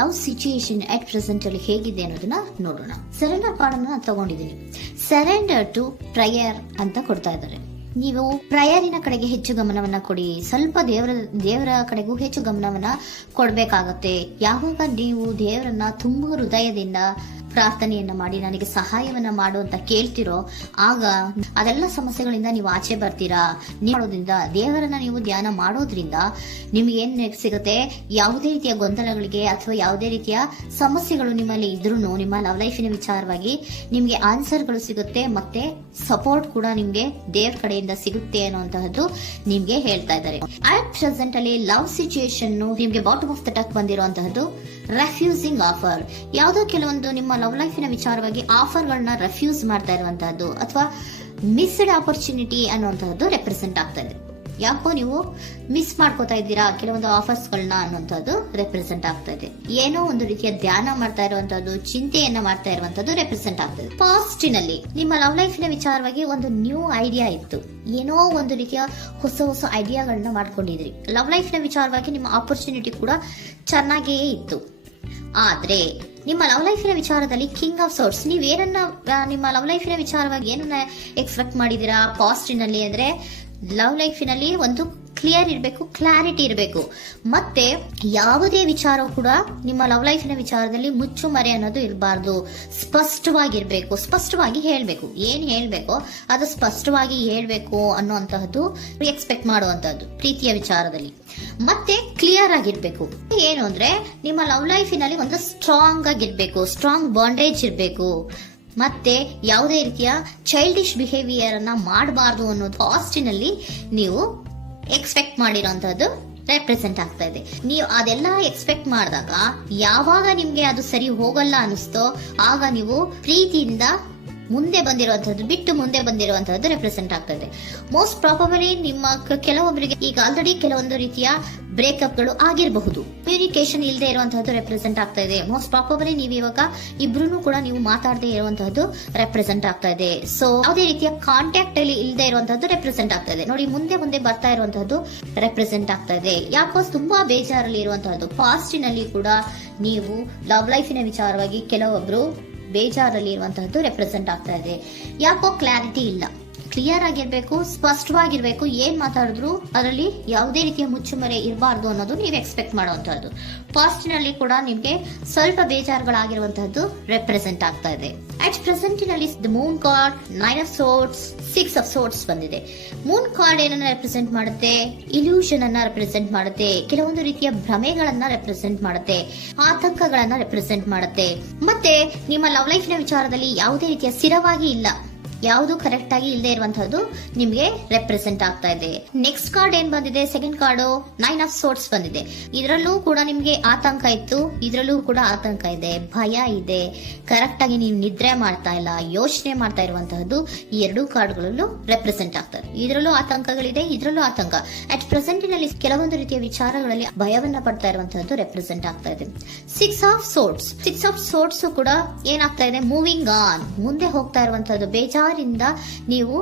Love situation at present ಅಲ್ಲಿ ಹೇಗಿದೆ ಅನ್ನೋದನ್ನ ನೋಡೋಣ. ಸರೆಂಡರ್ ಕಾರ್ಡ್ ಅನ್ನ ತಗೊಂಡಿದ್ದೀನಿ. ಸರೆಂಡರ್ ಟು ಪ್ರಯರ್ ಅಂತ ಕೊಡ್ತಾ ಇದ್ದಾರೆ. ನೀವು ಪ್ರಯರಿನ ಕಡೆಗೆ ಹೆಚ್ಚು ಗಮನವನ್ನ ಕೊಡಿ, ಸ್ವಲ್ಪ ದೇವರ ಕಡೆಗೂ ಹೆಚ್ಚು ಗಮನವನ್ನ ಕೊಡ್ಬೇಕಾಗತ್ತೆ. ಯಾವಾಗ ನೀವು ದೇವರನ್ನ ತುಂಬಾ ಹೃದಯದಿಂದ ಪ್ರಾರ್ಥನೆಯನ್ನ ಮಾಡಿ ನನಗೆ ಸಹಾಯವನ್ನ ಮಾಡು ಅಂತ ಕೇಳ್ತಿರೋ, ಆಗ ಅದೆಲ್ಲ ಸಮಸ್ಯೆಗಳಿಂದ ನೀವು ಆಚೆ ಬರ್ತೀರಾ. ಮಾಡೋದ್ರಿಂದ, ದೇವರನ್ನ ನೀವು ಧ್ಯಾನ ಮಾಡೋದ್ರಿಂದ ನಿಮ್ಗೆ ಏನ್ ಸಿಗುತ್ತೆ, ಯಾವುದೇ ರೀತಿಯ ಗೊಂದಲಗಳಿಗೆ ಅಥವಾ ಯಾವುದೇ ರೀತಿಯ ಸಮಸ್ಯೆಗಳು ನಿಮ್ಮಲ್ಲಿ ಇದ್ರೂ ನಿಮ್ಮ ಲವ್ ಲೈಫಿನ ವಿಚಾರವಾಗಿ ನಿಮ್ಗೆ ಆನ್ಸರ್ಗಳು ಸಿಗುತ್ತೆ, ಮತ್ತೆ ಸಪೋರ್ಟ್ ಕೂಡ ನಿಮ್ಗೆ ದೇವ್ರ ಕಡೆಯಿಂದ ಸಿಗುತ್ತೆ ಅನ್ನುವಂತಹದ್ದು ನಿಮ್ಗೆ ಹೇಳ್ತಾ ಇದ್ದಾರೆ. ಅಟ್ ಪ್ರೆಸೆಂಟ್ ಅಲ್ಲಿ ಲವ್ ಸಿಚುಯೇಷನ್ ನಿಮ್ಗೆ ಬಾಟಮ್ ಆಫ್ ದ ಟಕ್ ಬಂದಿರುವಂತಹದ್ದು ರೆಫ್ಯೂಸಿಂಗ್ ಆಫರ್. ಯಾವುದೋ ಕೆಲವೊಂದು ನಿಮ್ಮ ಲವ್ ಲೈಫಿನ ವಿಚಾರವಾಗಿ ಆಫರ್ ಗಳನ್ನ ರೆಫ್ಯೂಸ್ ಮಾಡ್ತಾ ಇರುವಂತಹದ್ದು ಅಥವಾ ಮಿಸ್ಡ್ ಆಪರ್ಚುನಿಟಿ ಅನ್ನುವಂತಹದ್ದು ರೆಪ್ರೆಸೆಂಟ್ ಆಗ್ತಾ ಇದೆ. ಯಾಕೋ ನೀವು ಮಿಸ್ ಮಾಡ್ಕೋತಾ ಇದ್ದೀರಾ ಕೆಲವೊಂದು ಆಫರ್ಸ್ ಗಳನ್ನ ಅನ್ನುವಂಥದ್ದು ರೆಪ್ರೆಸೆಂಟ್ ಆಗ್ತಾ ಇದೆ. ಏನೋ ಒಂದು ರೀತಿಯ ಧ್ಯಾನ ಮಾಡ್ತಾ ಇರುವಂತಹದ್ದು, ಚಿಂತೆಯನ್ನ ಮಾಡ್ತಾ ಇರುವಂತಹದ್ದು ರೆಪ್ರೆಸೆಂಟ್ ಆಗ್ತಾ ಇದೆ. ಪಾಸ್ಟಿನಲ್ಲಿ ನಿಮ್ಮ ಲವ್ ಲೈಫಿನ ವಿಚಾರವಾಗಿ ಒಂದು ನ್ಯೂ ಐಡಿಯಾ ಇತ್ತು, ಏನೋ ಒಂದು ರೀತಿಯ ಹೊಸ ಐಡಿಯಾಗಳನ್ನ ಮಾಡ್ಕೊಂಡಿದ್ರಿ. ಲವ್ ಲೈಫಿನ ವಿಚಾರವಾಗಿ ನಿಮ್ಮ ಆಪರ್ಚುನಿಟಿ ಕೂಡ ಚೆನ್ನಾಗಿಯೇ ಇತ್ತು. ಆದ್ರೆ ನಿಮ್ಮ ಲವ್ ಲೈಫಿನ ವಿಚಾರದಲ್ಲಿ ಕಿಂಗ್ ಆಫ್ ಸೋರ್ಟ್ಸ್, ನೀವೇನನ್ನ ನಿಮ್ಮ ಲವ್ ಲೈಫಿನ ವಿಚಾರವಾಗಿ ಏನನ್ನ ಎಕ್ಸ್ಪೆಕ್ಟ್ ಮಾಡಿದೀರಾ ಪಾಸ್ಟಿನಲ್ಲಿ ಅಂದ್ರೆ, ಲವ್ ಲೈಫಿನಲ್ಲಿ ಒಂದು ಕ್ಲಿಯರ್ ಇರಬೇಕು, ಕ್ಲಾರಿಟಿ ಇರಬೇಕು, ಮತ್ತೆ ಯಾವುದೇ ವಿಚಾರ ಕೂಡ ನಿಮ್ಮ ಲವ್ ಲೈಫಿನ ವಿಚಾರದಲ್ಲಿ ಮುಚ್ಚುಮರೆ ಅನ್ನೋದು ಇರಬಾರ್ದು. ಸ್ಪಷ್ಟವಾಗಿರ್ಬೇಕು, ಸ್ಪಷ್ಟವಾಗಿ ಹೇಳ್ಬೇಕು, ಏನ್ ಹೇಳ್ಬೇಕೋ ಅದು ಸ್ಪಷ್ಟವಾಗಿ ಹೇಳ್ಬೇಕು ಅನ್ನುವಂತಹದ್ದು ಎಕ್ಸ್ಪೆಕ್ಟ್ ಮಾಡುವಂತಹದ್ದು ಪ್ರೀತಿಯ ವಿಚಾರದಲ್ಲಿ. ಮತ್ತೆ ಕ್ಲಿಯರ್ ಆಗಿರ್ಬೇಕು. ಏನು ಅಂದ್ರೆ ನಿಮ್ಮ ಲವ್ ಲೈಫಿನಲ್ಲಿ ಒಂದು ಸ್ಟ್ರಾಂಗ್ ಆಗಿರ್ಬೇಕು, ಸ್ಟ್ರಾಂಗ್ ಬಾಂಡೇಜ್ ಇರಬೇಕು, ಮತ್ತೆ ಯಾವುದೇ ರೀತಿಯ ಚೈಲ್ಡಿಶ್ ಬಿಹೇವಿಯರ್ ಅನ್ನ ಮಾಡಬಾರ್ದು ಅನ್ನೋದು ಪಾಸ್ಟಿನಲ್ಲಿ ನೀವು ಎಕ್ಸ್ಪೆಕ್ಟ್ ಮಾಡಿರೋಂಥದ್ದು ರೆಪ್ರೆಸೆಂಟ್ ಆಗ್ತಾ ಇದೆ. ನೀವು ಅದೆಲ್ಲ ಎಕ್ಸ್ಪೆಕ್ಟ್ ಮಾಡಿದಾಗ ಯಾವಾಗ ನಿಮ್ಗೆ ಅದು ಸರಿ ಹೋಗಲ್ಲ ಅನಿಸ್ತೋ ಆಗ ನೀವು ಪ್ರೀತಿಯಿಂದ ಮುಂದೆ ಬಂದಿರುವಂತಹದ್ದು ಬಿಟ್ಟು ಮುಂದೆ ಬಂದಿರುವಂತಹದ್ದು ರೆಪ್ರೆಸೆಂಟ್ ಆಗ್ತಾ ಇದೆ. ಮೋಸ್ಟ್ ಪ್ರಾಬಬಲಿ ನಿಮ್ಮ ಕೆಲವೊಬ್ಬರಿಗೆ ಈಗ ಆಲ್ರೆಡಿ ಕೆಲವೊಂದು ರೀತಿಯ ಬ್ರೇಕಪ್ ಗಳು ಆಗಿರಬಹುದು, ಕಮ್ಯುನಿಕೇಶನ್ ಇಲ್ಲದೆ ಇರುವಂತಹದ್ದು ರೆಪ್ರೆಸೆಂಟ್ ಆಗ್ತಾ ಇದೆ. ಮೋಸ್ಟ್ ಪ್ರಾಬಬಲಿ ನೀವು ಇವಾಗ ಇಬ್ರು ಕೂಡ ನೀವು ಮಾತಾಡದೆ ಇರುವಂತಹದ್ದು ರೆಪ್ರೆಸೆಂಟ್ ಆಗ್ತಾ ಇದೆ. ಸೊ ಯಾವುದೇ ರೀತಿಯ ಕಾಂಟ್ಯಾಕ್ಟ್ ಅಲ್ಲಿ ಇಲ್ಲದೆ ಇರುವಂತಹದ್ದು ರೆಪ್ರೆಸೆಂಟ್ ಆಗ್ತಾ ಇದೆ. ನೋಡಿ, ಮುಂದೆ ಬರ್ತಾ ಇರುವಂತಹದ್ದು ರೆಪ್ರೆಸೆಂಟ್ ಆಗ್ತಾ ಇದೆ. ಯಾಕೋ ತುಂಬಾ ಬೇಜಾರಲ್ಲಿ ಇರುವಂತಹದ್ದು. ಪಾಸ್ಟಿನಲ್ಲಿ ಕೂಡ ನೀವು ಲವ್ ಲೈಫಿನ ವಿಚಾರವಾಗಿ ಕೆಲವೊಬ್ರು ಬೇಜಾರಲ್ಲಿ ಇರುವಂತಹದ್ದು ರೆಪ್ರೆಸೆಂಟ್ ಆಗ್ತಾ ಇದೆ. ಯಾಕೋ ಕ್ಲಾರಿಟಿ ಇಲ್ಲ, ಕ್ಲಿಯರ್ ಆಗಿರ್ಬೇಕು, ಸ್ಪಷ್ಟವಾಗಿರ್ಬೇಕು. ಏನ್ ಮಾತಾಡಿದ್ರು ಅದರಲ್ಲಿ ಯಾವುದೇ ರೀತಿಯ ಮುಚ್ಚುಮರೆ ಇರಬಾರ್ದು ಅನ್ನೋದು ನೀವು ಎಕ್ಸ್ಪೆಕ್ಟ್ ಮಾಡುವಂತಹದ್ದು. ಪಾಸ್ಟಿನಲ್ಲಿ ಕೂಡ ನಿಮ್ಗೆ ಸ್ವಲ್ಪ ಬೇಜಾರುಗಳಾಗಿರುವಂತಹದ್ದು ರೆಪ್ರೆಸೆಂಟ್ ಆಗ್ತಾ ಇದೆ. ಅಟ್ ಪ್ರೆಸೆಂಟಿನಲ್ಲಿ moon card, 9 of swords, 6 of swords ಬಂದಿದೆ. ಮೂನ್ ಕಾರ್ಡ್ ಏನನ್ನ ರೆಪ್ರೆಸೆಂಟ್ ಮಾಡುತ್ತೆ? ಇಲ್ಯೂಷನ್ ಅನ್ನ ರೆಪ್ರೆಸೆಂಟ್ ಮಾಡುತ್ತೆ, ಕೆಲವೊಂದು ರೀತಿಯ ಭ್ರಮೆಗಳನ್ನ ರೆಪ್ರೆಸೆಂಟ್ ಮಾಡುತ್ತೆ, ಆತಂಕಗಳನ್ನ ರೆಪ್ರೆಸೆಂಟ್ ಮಾಡುತ್ತೆ. ಮತ್ತೆ ನಿಮ್ಮ ಲವ್ ಲೈಫಿನ ವಿಚಾರದಲ್ಲಿ ಯಾವುದೇ ರೀತಿಯ ಸ್ಥಿರವಾಗಿ ಇಲ್ಲ, ಯಾವುದು ಕರೆಕ್ಟ್ ಆಗಿ ಇಲ್ಲದೆ ಇರುವಂತಹದ್ದು ನಿಮ್ಗೆ ರೆಪ್ರೆಸೆಂಟ್ ಆಗ್ತಾ ಇದೆ. ನೆಕ್ಸ್ಟ್ ಕಾರ್ಡ್ ಏನ್ ಬಂದಿದೆ? ಸೆಕೆಂಡ್ ಕಾರ್ಡ್ 9 of swords ಬಂದಿದೆ. ಇದರಲ್ಲೂ ಕೂಡ ನಿಮ್ಗೆ ಆತಂಕ ಇತ್ತು, ಇದರಲ್ಲೂ ಕೂಡ ಆತಂಕ ಇದೆ, ಭಯ ಇದೆ, ಕರೆಕ್ಟ್ ಆಗಿ ನೀವು ನಿದ್ರೆ ಮಾಡ್ತಾ ಇಲ್ಲ, ಯೋಚನೆ ಮಾಡ್ತಾ ಇರುವಂತಹದ್ದು ಈ ಎರಡೂ ಕಾರ್ಡ್ಗಳಲ್ಲೂ ರೆಪ್ರೆಸೆಂಟ್ ಆಗ್ತದೆ. ಇದರಲ್ಲೂ ಆತಂಕಗಳಿದೆ, ಇದರಲ್ಲೂ ಆತಂಕ. ಅಟ್ ಪ್ರೆಸೆಂಟಿನಲ್ಲಿ ಕೆಲವೊಂದು ರೀತಿಯ ವಿಚಾರಗಳಲ್ಲಿ ಭಯವನ್ನ ಪಡ್ತಾ ಇರುವಂತಹದ್ದು ರೆಪ್ರೆಸೆಂಟ್ ಆಗ್ತಾ ಇದೆ. 6 of swords ಕೂಡ ಏನಾಗ್ತಾ ಇದೆ? ಮೂವಿಂಗ್ ಆನ್, ಮುಂದೆ ಹೋಗ್ತಾ ಇರುವಂತಹದ್ದು, ಬೇಜಾರಿಂದ ನೀವು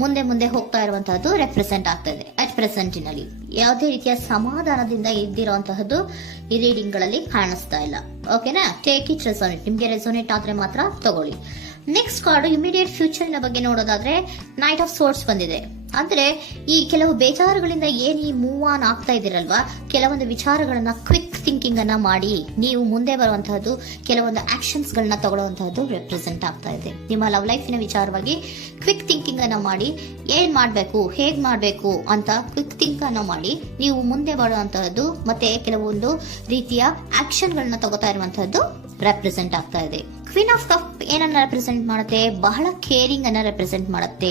ಮುಂದೆ ಹೋಗ್ತಾ ಇರುವಂತಹದ್ದು ರೆಪ್ರೆಸೆಂಟ್ ಆಗ್ತಾ ಇದೆ. ಅಟ್ ಪ್ರೆಸೆಂಟಿನಲ್ಲಿ ಯಾವುದೇ ರೀತಿಯ ಸಮಾಧಾನದಿಂದ ಇದ್ದಿರುವಂತಹದ್ದು ಈ ರೀಡಿಂಗ್ ಗಳಲ್ಲಿ ಕಾಣಿಸ್ತಾ ಇಲ್ಲ. ಓಕೆನಾ? ಟೇಕ್ ಇಟ್ ರೆಸೋನೇಟ್, ನಿಮ್ಗೆ ರೆಸೋನೇಟ್ ಆದ್ರೆ ಮಾತ್ರ ತಗೊಳ್ಳಿ. ನೆಕ್ಸ್ಟ್ ಕಾರ್ಡ್ ಇಮಿಡಿಯೇಟ್ ಫ್ಯೂಚರ್ ನ ಬಗ್ಗೆ ನೋಡೋದಾದ್ರೆ ನೈಟ್ ಆಫ್ ಸೋರ್ಟ್ಸ್ ಬಂದಿದೆ. ಅಂದ್ರೆ ಈ ಕೆಲವು ಬೇಜಾರುಗಳಿಂದ ಏನ್ ಈ ಮೂವ್ ಆನ್ ಆಗ್ತಾ ಇದ್ದೀರಲ್ವಾ, ಕೆಲವೊಂದು ವಿಚಾರಗಳನ್ನ ಕ್ವಿಕ್ ಥಿಂಕಿಂಗ್ ಅನ್ನ ಮಾಡಿ ನೀವು ಮುಂದೆ ಬರುವಂತಹದ್ದು, ಕೆಲವೊಂದು ಆಕ್ಷನ್ಸ್ ಗಳನ್ನ ತಗೊಳ್ಳುವಂತಹದ್ದು ರೆಪ್ರೆಸೆಂಟ್ ಆಗ್ತಾ ಇದೆ. ನಿಮ್ಮ ಲವ್ ಲೈಫಿನ ವಿಚಾರವಾಗಿ ಕ್ವಿಕ್ ಥಿಂಕಿಂಗ್ ಅನ್ನ ಮಾಡಿ ಏನ್ ಮಾಡ್ಬೇಕು, ಹೇಗ್ ಮಾಡ್ಬೇಕು ಅಂತ ಕ್ವಿಕ್ ಥಿಂಕ್ ಅನ್ನ ಮಾಡಿ ನೀವು ಮುಂದೆ ಬರುವಂತಹದ್ದು, ಮತ್ತೆ ಕೆಲವೊಂದು ರೀತಿಯ ಆಕ್ಷನ್ ಗಳನ್ನ ತಗೋತಾ ಇರುವಂತಹದ್ದು ರೆಪ್ರೆಸೆಂಟ್ ಆಗ್ತಾ ಇದೆ. ಕ್ವೀನ್ ಆಫ್ ಕಪ್ ಏನನ್ನ ರೆಪ್ರೆಸೆಂಟ್ ಮಾಡುತ್ತೆ? ಬಹಳ ಕೇರಿಂಗ್ ಅನ್ನ ರೆಪ್ರೆಸೆಂಟ್ ಮಾಡುತ್ತೆ.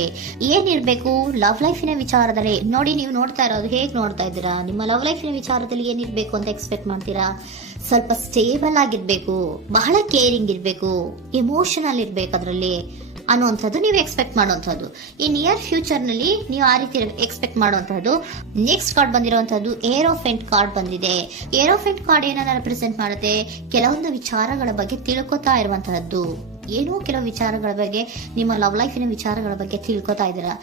ಏನಿರ್ಬೇಕು ಲವ್ ಲೈಫಿನ ವಿಚಾರದಲ್ಲಿ? ನೋಡಿ, ನೀವು ನೋಡ್ತಾ ಇರೋದು ಹೇಗ್ ನೋಡ್ತಾ ಇದ್ದೀರಾ? ನಿಮ್ಮ ಲವ್ ಲೈಫಿನ ವಿಚಾರದಲ್ಲಿ ಏನಿರ್ಬೇಕು ಅಂತ ಎಕ್ಸ್ಪೆಕ್ಟ್ ಮಾಡ್ತೀರಾ? ಸ್ವಲ್ಪ ಸ್ಟೇಬಲ್ ಆಗಿರ್ಬೇಕು, ಬಹಳ ಕೇರಿಂಗ್ ಇರ್ಬೇಕು, ಎಮೋಷನಲ್ ಇರ್ಬೇಕು ಅದರಲ್ಲಿ ಅನ್ನುವಂಥದ್ದು ನೀವು ಎಕ್ಸ್ಪೆಕ್ಟ್ ಮಾಡುವಂಥದ್ದು. ಈ ನಿಯರ್ ಫ್ಯೂಚರ್ ನಲ್ಲಿ ನೀವು ಆ ರೀತಿ ಎಕ್ಸ್ಪೆಕ್ಟ್ ಮಾಡುವಂತಹದ್ದು. ನೆಕ್ಸ್ಟ್ ಕಾರ್ಡ್ ಬಂದಿರುವಂತಹದ್ದು ಏರೋಫೆಂಟ್ ಕಾರ್ಡ್ ಬಂದಿದೆ. ಏರೋಫೆಂಟ್ ಕಾರ್ಡ್ ಏನನ್ನ ರೆಪ್ರೆಸೆಂಟ್ ಮಾಡುತ್ತೆ? ಕೆಲವೊಂದು ವಿಚಾರಗಳ ಬಗ್ಗೆ ತಿಳ್ಕೊತಾ ಇರುವಂತಹದ್ದು, ಏನೋ ಕೆಲವು ವಿಚಾರಗಳ ಬಗ್ಗೆ, ನಿಮ್ಮ ಲವ್ ಲೈಫಿನ ವಿಚಾರಗಳ ಬಗ್ಗೆ ತಿಳ್ಕೊತಾ ಇದ್ದೀರಾ.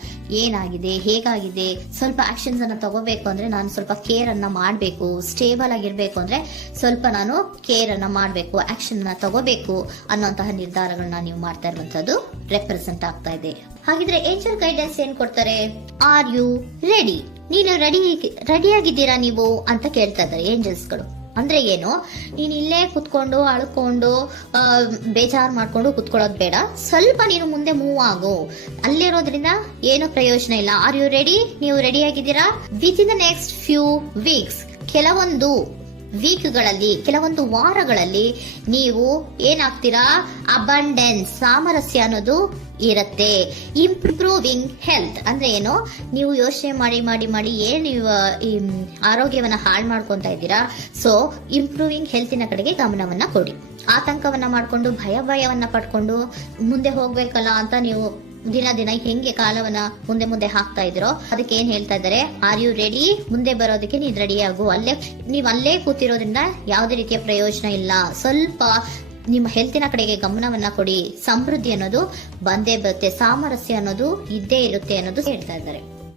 ಏನಾಗಿದೆ, ಹೇಗಾಗಿದೆ, ಸ್ವಲ್ಪ ಆಕ್ಷನ್ಸ್ ಅನ್ನ ತಗೋಬೇಕು ಅಂದ್ರೆ ನಾನು ಸ್ವಲ್ಪ ಕೇರ್ ಅನ್ನ ಮಾಡಬೇಕು, ಸ್ಟೇಬಲ್ ಆಗಿರ್ಬೇಕು ಅಂದ್ರೆ ಸ್ವಲ್ಪ ನಾನು ಕೇರ್ ಅನ್ನ ಮಾಡಬೇಕು, ಆಕ್ಷನ್ ಅನ್ನ ತಗೋಬೇಕು ಅನ್ನೋಂತಹ ನಿರ್ಧಾರಗಳನ್ನ ನೀವು ಮಾಡ್ತಾ ಇರುವಂತದ್ದು ರೆಪ್ರೆಸೆಂಟ್ ಆಗ್ತಾ ಇದೆ. ಹಾಗಿದ್ರೆ ಏಂಜಲ್ ಗೈಡೆನ್ಸ್ ಏನ್ ಕೊಡ್ತಾರೆ? Are you ready? ನೀನು ರೆಡಿಯಾಗಿದ್ದೀರಾ ನೀವು ಅಂತ ಕೇಳ್ತಾ ಇದ್ದಾರೆ ಏಂಜಲ್ಸ್ಗಳು. ಅಂದ್ರೆ ಏನು, ನೀನ್ ಇಲ್ಲೇ ಕುತ್ಕೊಂಡು ಅಳ್ಕೊಂಡು ಬೇಜಾರು ಮಾಡ್ಕೊಂಡು ಕುತ್ಕೊಳ್ಳೋದು ಬೇಡ, ಸ್ವಲ್ಪ ನೀನು ಮುಂದೆ ಮೂವ್ ಆಗು. ಅಲ್ಲಿರೋದ್ರಿಂದ ಏನು ಪ್ರಯೋಜನ ಇಲ್ಲ. Are you ready? ನೀವು ರೆಡಿ ಆಗಿದ್ದೀರಾ? Within the next few weeks, ಕೆಲವೊಂದು ವೀಕ್ಗಳಲ್ಲಿ, ಕೆಲವೊಂದು ವಾರಗಳಲ್ಲಿ ನೀವು ಏನಾಗ್ತೀರಾ? ಅಬಂಡೆನ್ಸ್, ಸಾಮರಸ್ಯ ಅನ್ನೋದು ಇರುತ್ತೆ. ಇಂಪ್ರೂವಿಂಗ್ ಹೆಲ್ತ್ ಅಂದ್ರೆ ಏನು, ನೀವು ಯೋಚನೆ ಮಾಡಿ ಮಾಡಿ ಮಾಡಿ ಏನ್ ನೀವು ಈ ಆರೋಗ್ಯವನ್ನ ಹಾಳು ಮಾಡ್ಕೊಂತ ಇದ್ದೀರಾ. ಸೊ ಇಂಪ್ರೂವಿಂಗ್ ಹೆಲ್ತಿನ ಕಡೆಗೆ ಗಮನವನ್ನ ಕೊಡಿ. ಆತಂಕವನ್ನ ಮಾಡ್ಕೊಂಡು ಭಯವನ್ನ ಪಡ್ಕೊಂಡು ಮುಂದೆ ಹೋಗ್ಬೇಕಲ್ಲ ಅಂತ ನೀವು ದಿನ ದಿನ ಹೆಂಗೆ ಕಾಲವನ್ನ ಮುಂದೆ ಹಾಕ್ತಾ ಇದ್ರೋ, ಅದಕ್ಕೆ ಏನ್ ಹೇಳ್ತಾ ಇದ್ದಾರೆ? Are you ready? ಮುಂದೆ ಬರೋದಕ್ಕೆ ನೀನ್ ರೆಡಿ ಆಗು. ನೀವ್ ಅಲ್ಲೇ ಕೂತಿರೋದ್ರಿಂದ ಯಾವುದೇ ರೀತಿಯ ಪ್ರಯೋಜನ ಇಲ್ಲ. ಸ್ವಲ್ಪ ನಿಮ್ಮ ಹೆಲ್ತಿನ ಕಡೆಗೆ ಗಮನವನ್ನ ಕೊಡಿ. ಸಮೃದ್ಧಿ ಅನ್ನೋದು ಬಂದೇ ಬರುತ್ತೆ, ಸಾಮರಸ್ಯ ಅನ್ನೋದು ಇದ್ದೇ ಇರುತ್ತೆ ಅನ್ನೋದು ಹೇಳ್ತಾ ಇದ್ದಾರೆ.